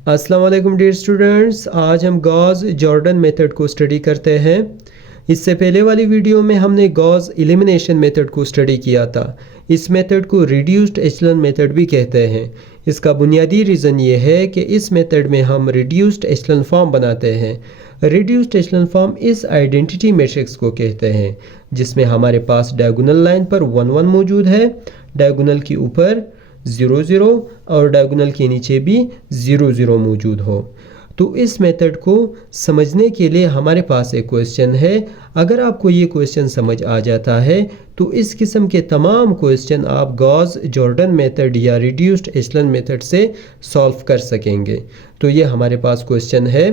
अस्सलाम वालेकुम dear students, आज हम गॉस जॉर्डन मेथड को स्टडी करते हैं। इससे पहले वाली वीडियो में हमने गॉस एलिमिनेशन मेथड को स्टडी किया था। इस मेथड को रिड्यूस्ड एचेलॉन मेथड भी कहते हैं। इसका बुनियादी रीज़न ये है कि इस मेथड में हम रिड्यूस्ड एचेलॉन फॉर्म बनाते हैं। रिड्यूस्ड एचेलॉन फॉर्म इस आइडेंटिटी मैट्रिक्स को कहते हैं जिसमें हमारे पास डायगोनल लाइन पर 1 1 मौजूद है, डायगोनल के ऊपर 0 0 और डायगोनल के नीचे भी 0 0 मौजूद हो। तो इस मेथड को समझने के लिए हमारे पास एक क्वेश्चन है। अगर आपको ये क्वेश्चन समझ आ जाता है तो इस किस्म के तमाम क्वेश्चन आप गॉस जॉर्डन मेथड या रिड्यूस्ड एचेलॉन मेथड से सॉल्व कर सकेंगे। तो ये हमारे पास क्वेश्चन है।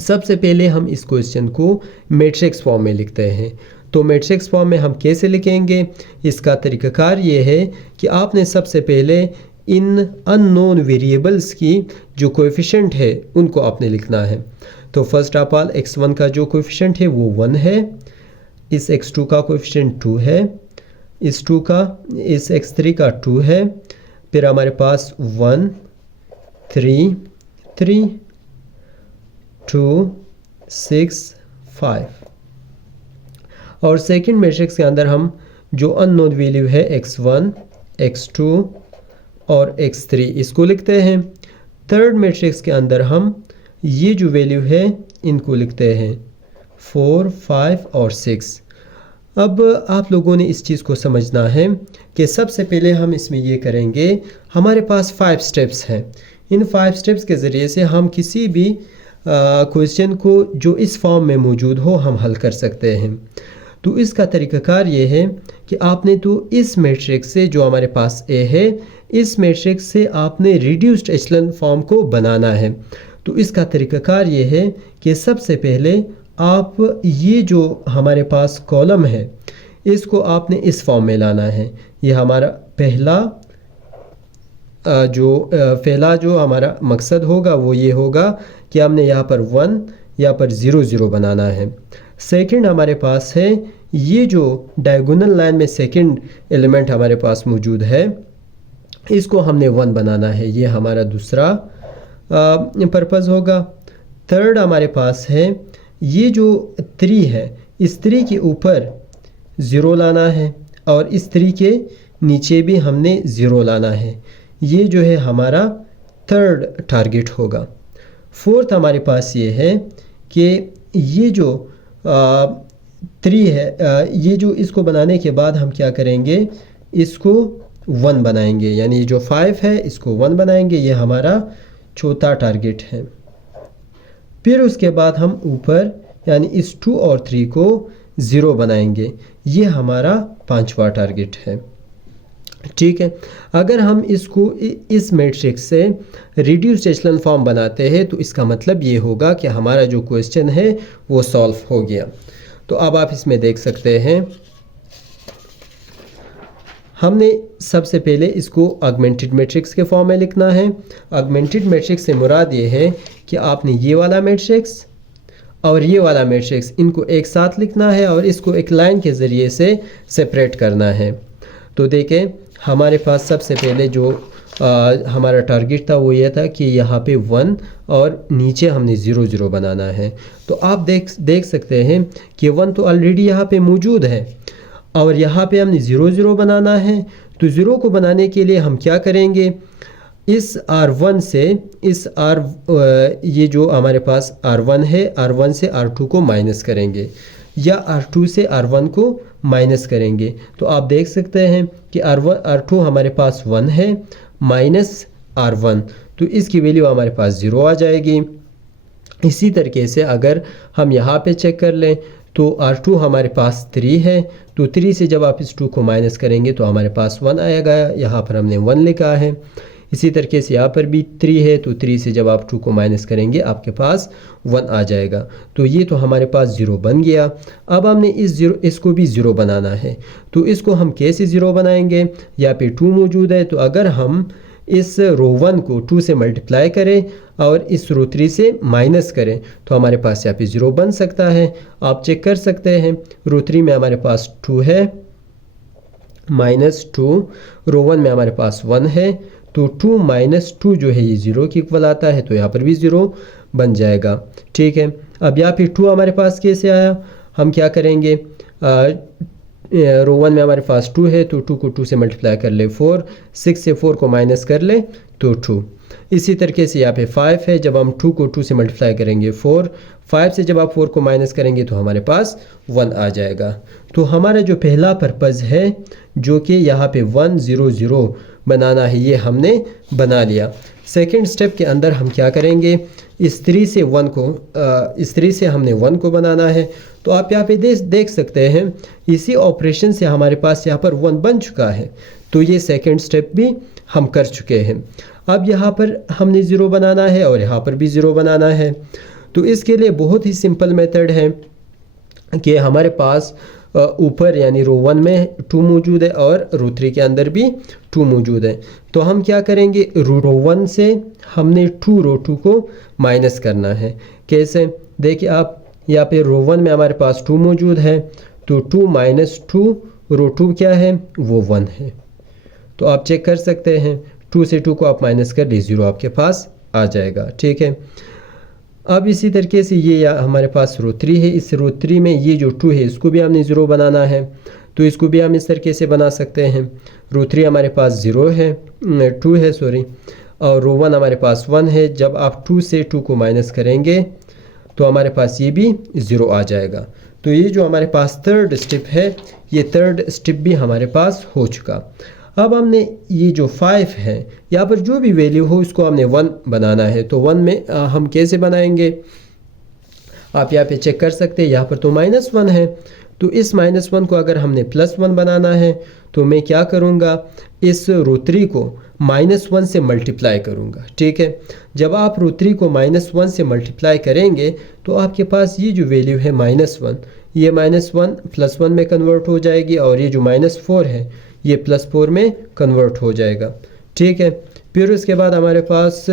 सबसे पहले हम इस क्वेश्चन को मैट्रिक्स फॉर्म में लिखते हैं। तो मैट्रिक्स फॉर्म में हम कैसे लिखेंगे, इसका तरीक़ाकार ये है कि आपने सबसे पहले इन अननोन वेरिएबल्स की जो कोएफिशिएंट है उनको आपने लिखना है। तो फर्स्ट ऑफ ऑल x1 का जो कोएफिशिएंट है वो 1 है, इस x2 का कोएफिशिएंट 2 है, इस x3 का 2 है, फिर हमारे पास 1 3 3 2 6 5 और सेकंड मैट्रिक्स के अंदर हम जो अननोन वैल्यू है x1 x2 और x3 इसको लिखते हैं। थर्ड मैट्रिक्स के अंदर हम ये जो वैल्यू है इनको लिखते हैं 4 5 और 6। अब आप लोगों ने इस चीज़ को समझना है कि सबसे पहले हम इसमें ये करेंगे, हमारे पास 5 स्टेप्स हैं। इन 5 स्टेप्स के ज़रिए से हम किसी भी क्वेश्चन को जो इस फॉर्म में मौजूद हो हम हल कर सकते हैं। तो इसका तरीक़ाकार ये है कि आपने तो इस मैट्रिक्स से जो हमारे पास A है, इस मैट्रिक्स से आपने रिड्यूस्ड एचेलॉन फॉर्म को बनाना है। तो इसका तरीक़ाकार ये है कि सबसे पहले आप ये जो हमारे पास कॉलम है इसको आपने इस फॉर्म में लाना है। ये हमारा पहला जो हमारा मकसद होगा वो ये होगा कि हमने यहाँ पर 1 यहाँ पर 0 0 बनाना है। सेकंड हमारे पास है ये जो डायगोनल लाइन में सेकंड एलिमेंट हमारे पास मौजूद है, इसको हमने 1 बनाना है। ये हमारा दूसरा पर्पस होगा। थर्ड हमारे पास है ये जो 3 है, इस 3 के ऊपर 0 लाना है और इस 3 के नीचे भी हमने 0 लाना है। ये जो है हमारा थर्ड टारगेट होगा। फोर्थ हमारे पास ये है कि ये जो 3 है, ये जो इसको बनाने के बाद हम क्या करेंगे, इसको 1 बनाएंगे, यानी जो 5 है इसको 1 बनाएंगे। ये हमारा चौथा टारगेट है। फिर उसके बाद हम ऊपर यानी इस 2 और 3 को 0 बनाएंगे। ये हमारा 5वां टारगेट है। ठीक है, अगर हम इसको इस मैट्रिक्स से रिड्यूस्ड एचेलॉन फॉर्म बनाते हैं तो इसका मतलब ये होगा कि हमारा जो क्वेश्चन है वो सॉल्व हो गया। तो अब आप इसमें देख सकते हैं, हमने सबसे पहले इसको ऑगमेंटेड मैट्रिक्स के फॉर्म में लिखना है। ऑगमेंटेड मैट्रिक्स से मुराद ये है कि आपने ये वाला मैट्रिक्स और ये वाला मैट्रिक्स इनको एक साथ लिखना है और इसको एक लाइन के ज़रिए से सेपरेट करना है। तो देखें, हमारे पास सबसे पहले जो हमारा टारगेट था वो ये था कि यहाँ पे 1 और नीचे हमने 0 0 बनाना है। तो आप देख सकते हैं कि 1 तो ऑलरेडी यहाँ पे मौजूद है और यहाँ पे हमने 0 0 बनाना है। तो 0 को बनाने के लिए हम क्या करेंगे, इस R1 से ये जो हमारे पास R1 है, R1 से R2 को माइनस करेंगे या R2 से R1 को माइनस करेंगे। तो आप देख सकते हैं कि R2 हमारे पास 1 है माइनस R1, तो इसकी वैल्यू हमारे पास 0 आ जाएगी। इसी तरीके से अगर हम यहाँ पे चेक कर लें तो R2 हमारे पास 3 है, तो 3 से जब आप इस 2 को माइनस करेंगे तो हमारे पास 1 आएगा। यहाँ पर हमने 1 लिखा है। इसी तरीके से यहाँ पर भी 3 है, तो 3 से जब आप 2 को माइनस करेंगे आपके पास 1 आ जाएगा। तो ये तो हमारे पास 0 बन गया। अब हमने इसको भी 0 बनाना है। तो इसको हम कैसे 0 बनाएंगे, यहाँ पे 2 मौजूद है, तो अगर हम इस रो 1 को 2 से मल्टीप्लाई करें और इस रो 3 से माइनस करें तो हमारे पास यहाँ पे 0 बन सकता है। आप चेक कर सकते हैं, रो 3 में हमारे पास 2 है, -2, रो 1 में हमारे पास 1 है, तो 2 माइनस 2 जो है ये 0 के इक्वल आता है, तो यहाँ पर भी 0 बन जाएगा। ठीक है, अब यहाँ पे 2 हमारे पास कैसे आया, हम क्या करेंगे, रो 1 में हमारे पास 2 है, तो 2 को 2 से मल्टीप्लाई कर ले 4, 6 से 4 को माइनस कर ले तो 2। इसी तरीके से यहाँ पे 5 है, जब हम 2 को 2 से मल्टीप्लाई करेंगे 4, 5 से जब आप 4 को माइनस करेंगे तो हमारे पास 1 आ जाएगा। तो हमारा जो पहला पर्पज़ है जो कि यहाँ पे 1 0 0 बनाना है, ये हमने बना लिया। सेकंड स्टेप के अंदर हम क्या करेंगे, इस 3 से 1 को इस 3 से हमने 1 को बनाना है। तो आप यहाँ पे देख सकते हैं इसी ऑपरेशन से हमारे पास यहाँ पर 1 बन चुका है, तो ये सेकंड स्टेप भी हम कर चुके हैं। अब यहाँ पर हमने 0 बनाना है और यहाँ पर भी 0 बनाना है। तो इसके लिए बहुत ही सिंपल मेथड है कि हमारे पास ऊपर यानी रो 1 में 2 मौजूद है और रो 3 के अंदर भी 2 मौजूद है। तो हम क्या करेंगे, रो 1 से हमने 2 रो 2 को माइनस करना है। कैसे, देखिए आप यहाँ पे रो 1 में हमारे पास 2 मौजूद है, तो 2 माइनस 2 रो 2 क्या है, वो 1 है। तो आप चेक कर सकते हैं 2 से 2 को आप माइनस कर लीजिए, 0 आपके पास आ जाएगा। ठीक है, अब इसी तरीके से ये हमारे पास रो 3 है, इस रो 3 में ये जो 2 है इसको भी हमने 0 बनाना है, तो इसको भी हम इस तरीके से बना सकते हैं। रो 3 हमारे पास 0 है, 2 है सॉरी, और रो 1 हमारे पास 1 है। जब आप 2 से 2 को माइनस करेंगे तो हमारे पास ये भी 0 आ जाएगा। तो ये जो हमारे पास थर्ड स्टेप है, ये थर्ड स्टेप भी हमारे पास हो चुका। अब हमने ये जो 5 है, यहाँ पर जो भी वैल्यू हो इसको हमने 1 बनाना है। तो 1 में हम कैसे बनाएंगे, आप यहाँ पे चेक कर सकते हैं, यहाँ पर तो -1 है, तो इस -1 को अगर हमने +1 बनाना है तो मैं क्या करूँगा, इस रो 3 को -1 से मल्टीप्लाई करूँगा। ठीक है, जब आप रो 3 को -1 से मल्टीप्लाई करेंगे तो आपके पास ये जो वैल्यू है -1, ये -1 +1 में कन्वर्ट हो जाएगी, और ये जो -4 है ये +4 में कन्वर्ट हो जाएगा। ठीक है, फिर उसके बाद हमारे पास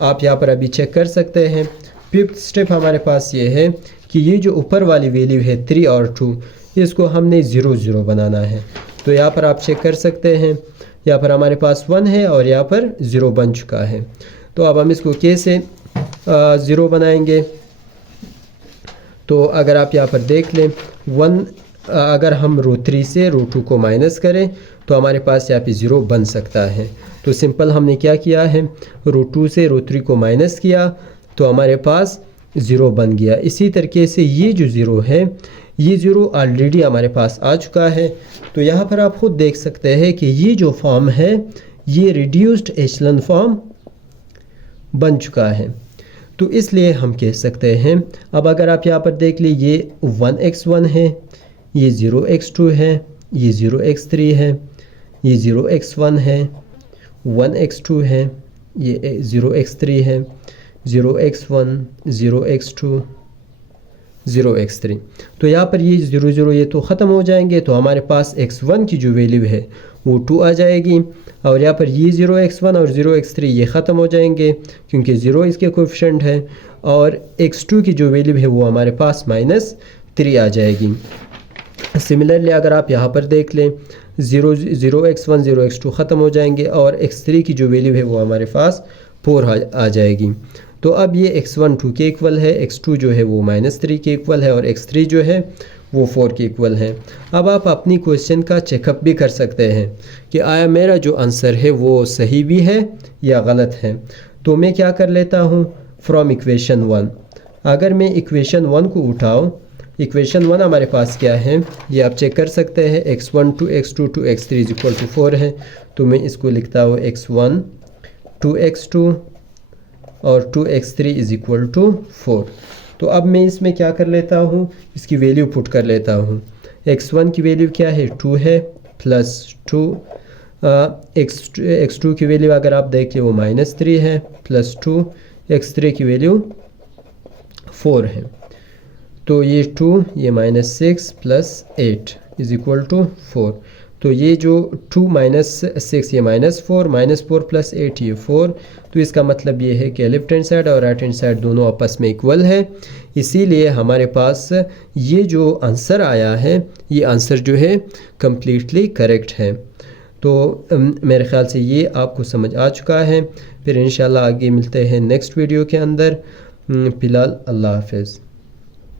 आप यहाँ पर अभी चेक कर सकते हैं, फिफ्थ स्टेप हमारे पास ये है कि ये जो ऊपर वाली वैल्यू है 3 और 2, इसको हमने 0 0 बनाना है। तो यहाँ पर आप चेक कर सकते हैं, यहाँ पर हमारे पास 1 है और यहाँ पर 0 बन चुका है। तो अब हम इसको कैसे 0 बनाएंगे, तो अगर आप यहाँ पर देख लें 1, अगर हम रो 3 से रो 2 को माइनस करें तो हमारे पास यहाँ पे 0 बन सकता है। तो सिंपल हमने क्या किया है, रो 2 से रो 3 को माइनस किया तो हमारे पास 0 बन गया। इसी तरीके से ये जो 0 है, ये 0 ऑलरेडी हमारे पास आ चुका है। तो यहाँ पर आप खुद देख सकते हैं कि ये जो फॉर्म है ये रिड्यूस्ड एशेलन फॉर्म बन चुका है। तो इसलिए हम कह सकते हैं, अब अगर आप यहाँ पर देख ली, ये 1x1 है, ये 0x2 है, ये 0x3 है, ये 0x1 है, 1x2 है, ये 0x3 है, 0x1, 0x2, 0x3। तो यहाँ पर ये 0 0 ये तो ख़त्म हो जाएंगे, तो हमारे पास x1 की जो वैल्यू है वो 2 आ जाएगी, और यहाँ पर ये 0x1 और 0x3 ये ख़त्म हो जाएंगे क्योंकि 0 इसके कोएफिशिएंट है, और x2 की जो वैल्यू है वो हमारे पास -3 आ जाएगी। सिमिलरली अगर आप यहाँ पर देख लें 0x1 0x2 ख़त्म हो जाएंगे, और x3 की जो वैल्यू है वो हमारे पास 4 आ जाएगी। तो अब ये x1 2 के इक्वल है, x2 जो है वो -3 के इक्वल है, और x3 जो है वो 4 के इक्वल है। अब आप अपनी क्वेश्चन का चेकअप भी कर सकते हैं कि आया मेरा जो आंसर है वो सही भी है या गलत है। तो मैं क्या कर लेता हूँ, फ्रॉम इक्वेशन 1, अगर मैं इक्वेशन 1 को उठाऊँ, इक्वेशन 1 हमारे पास क्या है ये आप चेक कर सकते हैं, x1 2 x2 2 x3 = 4 है। तो मैं इसको लिखता हूँ x1 2x2 और 2x3 = 4। तो अब मैं इसमें क्या कर लेता हूँ, इसकी वैल्यू पुट कर लेता हूँ। x1 की वैल्यू क्या है, 2 है, +2 x2 की वैल्यू अगर आप देखें वो -3 है, +2 x3 की वैल्यू 4 है। तो ये 2 ये -6 + 8 = 4। तो ये जो 2 - 6 ये -4 -4 + 8 ये 4। तो इसका मतलब ये है कि लेफ्ट हैंड साइड और राइट हैंड साइड दोनों आपस में इक्वल है, इसीलिए हमारे पास ये जो आंसर आया है ये आंसर जो है कम्प्लीटली करेक्ट है। तो मेरे ख़्याल से ये आपको समझ आ चुका है। फिर इंशाल्लाह आगे मिलते हैं नेक्स्ट वीडियो के अंदर। फ़िलहाल अल्लाह हाफ़िज़।